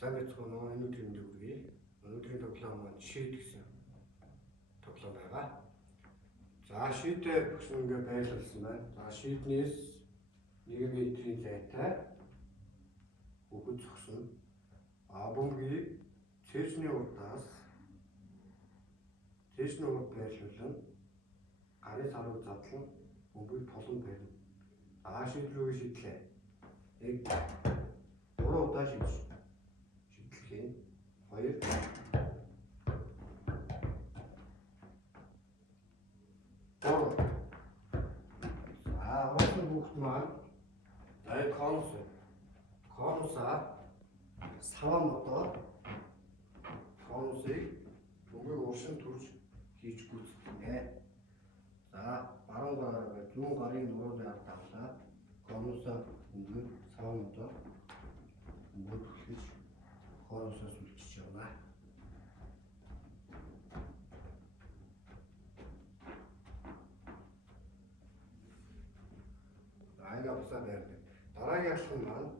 Сайн байцгаана уу? Өнөөдрийн мэндийг хүргэе. Өнөөдрийн тоглоом маань шийд гэсэн тоглоом байгаа. За шийдээ бүгсэн ингээ байрлуулсан байна. За шийднээс 1 метрийн зайтай хөхөд зогсон. Бөмбөгийг цээжний урдаас цээжний урд байрлуулан гарын сарыг задлан бөмбөгийг тулан барина. Шийд рүү шидлээ. 3 удаа шидэж. Шидлэхийн 2 орсон хүүхд маань конусаа саваа модоор конусыг бөмбөгийг уршин турж хийж гүйцэтгэнэ. За баруун гараараа зүүн гарын нурууны ард давлаа конусаа бөмбөгийг саваа модоор бөмбөг түлхэж конусаа сүлжиж явна. Аяга бусаа байрна. Дараагийн алхам маань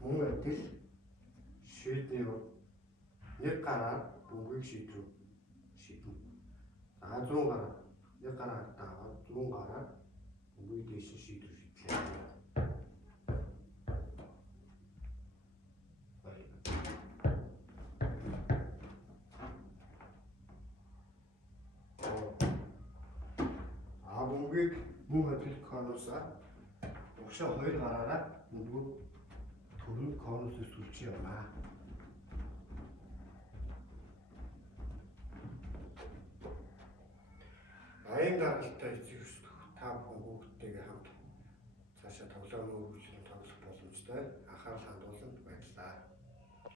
мөн адил шийдний нэг гараар бөмбөгийг шийд рүү шиднэ. За 100 гараар нэг гараар даавал 100 гараар бөмбөгийг дээш шийд рүү шидлээ. Бөмбөгийг мөн адил конусаа уршаа 2 гараараа бөмбөг төрөнд конусыг сүлжиж явна. Аян гаралтай эцэг өсөх та бүхэн хүүхдтэйгээ хамт цаашаа тоглоом үргэлжлэн тоглох боломжтой. Анхаарал